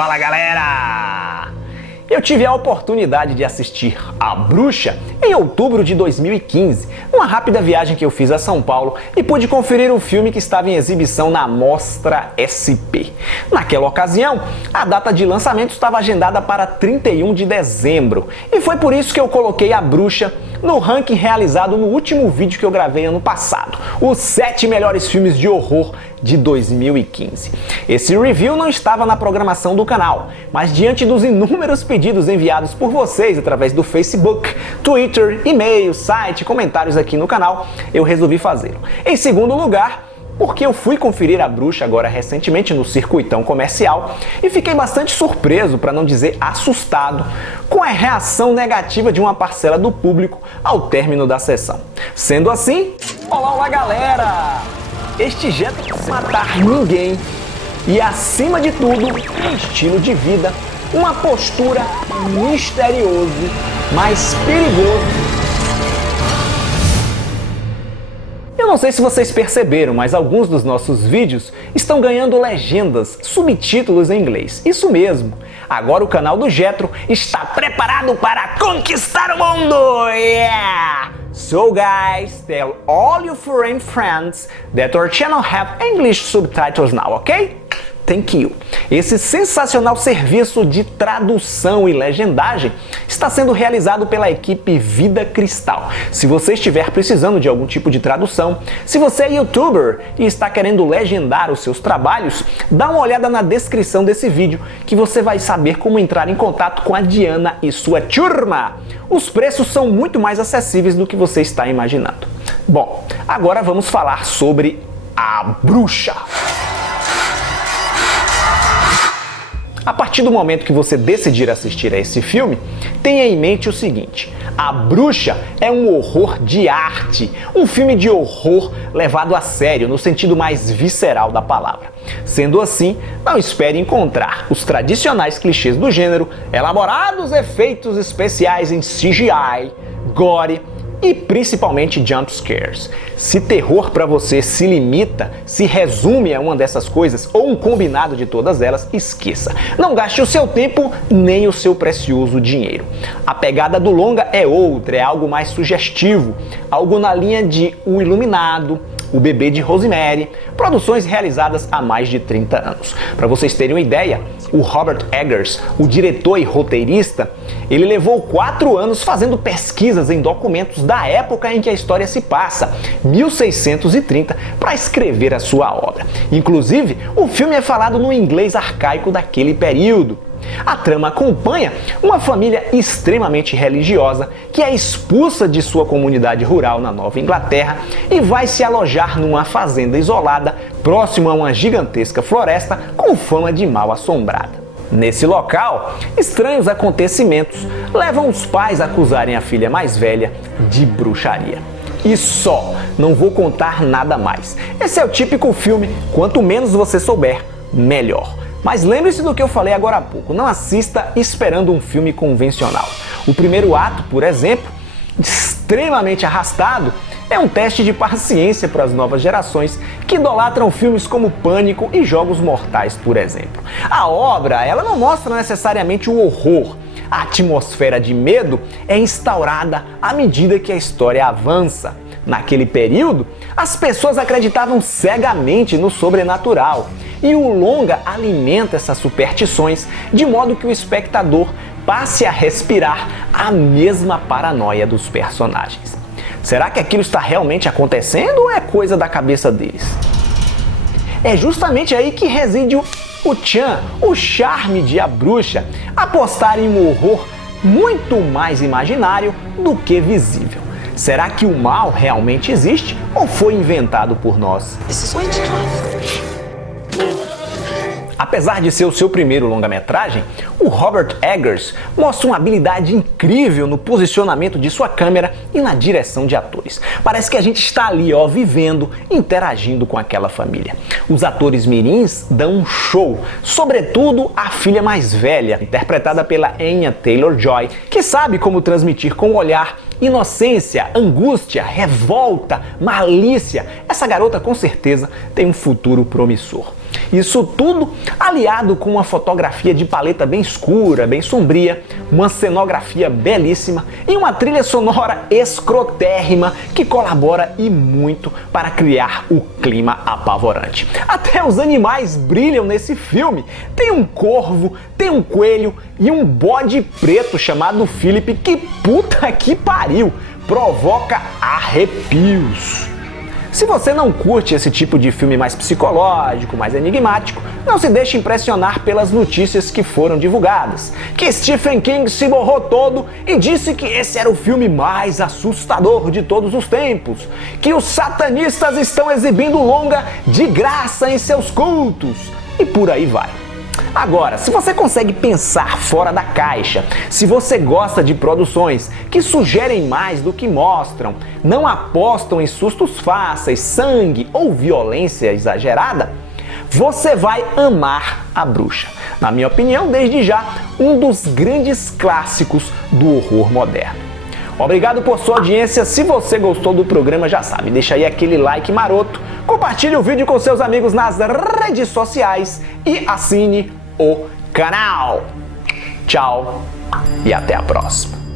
Fala galera! Eu tive a oportunidade de assistir A Bruxa em outubro de 2015, uma rápida viagem que eu fiz a São Paulo e pude conferir o filme que estava em exibição na Mostra SP. Naquela ocasião, a data de lançamento estava agendada para 31 de dezembro e foi por isso que eu coloquei A Bruxa no ranking realizado no último vídeo que eu gravei ano passado, os 7 melhores filmes de horror de 2015. Esse review não estava na programação do canal, mas diante dos inúmeros pedidos enviados por vocês através do Facebook, Twitter, e-mail, site, comentários aqui no canal, eu resolvi fazê-lo. Em segundo lugar, porque eu fui conferir A Bruxa agora recentemente no circuitão comercial e fiquei bastante surpreso, para não dizer assustado, com a reação negativa de uma parcela do público ao término da sessão. Sendo assim, olá galera! Este jet não matar ninguém e, acima de tudo, um estilo de vida, uma postura misterioso, mas perigoso. Eu não sei se vocês perceberam, mas alguns dos nossos vídeos estão ganhando legendas, subtítulos em inglês. Isso mesmo! Agora o canal do Jetro está preparado para conquistar o mundo! Yeah! So guys, tell all your foreign friends that our channel have English subtitles now, okay? Thank you. Esse sensacional serviço de tradução e legendagem está sendo realizado pela equipe Vida Cristal. Se você estiver precisando de algum tipo de tradução, se você é youtuber e está querendo legendar os seus trabalhos, dá uma olhada na descrição desse vídeo que você vai saber como entrar em contato com a Diana e sua turma. Os preços são muito mais acessíveis do que você está imaginando. Bom, agora vamos falar sobre A Bruxa. A partir do momento que você decidir assistir a esse filme, tenha em mente o seguinte: A Bruxa é um horror de arte, um filme de horror levado a sério no sentido mais visceral da palavra. Sendo assim, não espere encontrar os tradicionais clichês do gênero, elaborados efeitos especiais em CGI, gore e principalmente jump scares. Se terror para você se limita, se resume a uma dessas coisas ou um combinado de todas elas, esqueça. Não gaste o seu tempo nem o seu precioso dinheiro. A pegada do longa é outra, é algo mais sugestivo, algo na linha de O Iluminado, O Bebê de Rosemary, produções realizadas há mais de 30 anos. Para vocês terem uma ideia, o Robert Eggers, o diretor e roteirista, ele levou 4 anos fazendo pesquisas em documentos da época em que a história se passa, 1630, para escrever a sua obra. Inclusive, o filme é falado no inglês arcaico daquele período. A trama acompanha uma família extremamente religiosa que é expulsa de sua comunidade rural na Nova Inglaterra e vai se alojar numa fazenda isolada próximo a uma gigantesca floresta com fama de mal assombrada. Nesse local, estranhos acontecimentos levam os pais a acusarem a filha mais velha de bruxaria. E só, não vou contar nada mais. Esse é o típico filme, quanto menos você souber, melhor. Mas lembre-se do que eu falei agora há pouco, não assista esperando um filme convencional. O primeiro ato, por exemplo, extremamente arrastado, é um teste de paciência para as novas gerações que idolatram filmes como Pânico e Jogos Mortais, por exemplo. A obra, ela não mostra necessariamente o horror. A atmosfera de medo é instaurada à medida que a história avança. Naquele período, as pessoas acreditavam cegamente no sobrenatural. E o longa alimenta essas superstições de modo que o espectador passe a respirar a mesma paranoia dos personagens. Será que aquilo está realmente acontecendo ou é coisa da cabeça deles? É justamente aí que reside o tchan, o charme de A Bruxa, apostar em um horror muito mais imaginário do que visível. Será que o mal realmente existe ou foi inventado por nós? Apesar de ser o seu primeiro longa-metragem, o Robert Eggers mostra uma habilidade incrível no posicionamento de sua câmera e na direção de atores. Parece que a gente está ali, vivendo, interagindo com aquela família. Os atores mirins dão um show, sobretudo a filha mais velha, interpretada pela Anya Taylor-Joy, que sabe como transmitir com o olhar inocência, angústia, revolta, malícia. Essa garota com certeza tem um futuro promissor. Isso tudo aliado com uma fotografia de paleta bem escura, bem sombria, uma cenografia belíssima e uma trilha sonora escrotérrima que colabora e muito para criar o clima apavorante. Até os animais brilham nesse filme. Tem um corvo, tem um coelho e um bode preto chamado Philip que, puta que pariu, provoca arrepios. Se você não curte esse tipo de filme mais psicológico, mais enigmático, não se deixe impressionar pelas notícias que foram divulgadas. Que Stephen King se borrou todo e disse que esse era o filme mais assustador de todos os tempos. Que os satanistas estão exibindo longa de graça em seus cultos. E por aí vai. Agora, se você consegue pensar fora da caixa, se você gosta de produções que sugerem mais do que mostram, não apostam em sustos fáceis, sangue ou violência exagerada, você vai amar A Bruxa. Na minha opinião, desde já, um dos grandes clássicos do horror moderno. Obrigado por sua audiência. Se você gostou do programa, já sabe, deixa aí aquele like maroto, compartilhe o vídeo com seus amigos nas redes sociais e assine o canal. Tchau e até a próxima.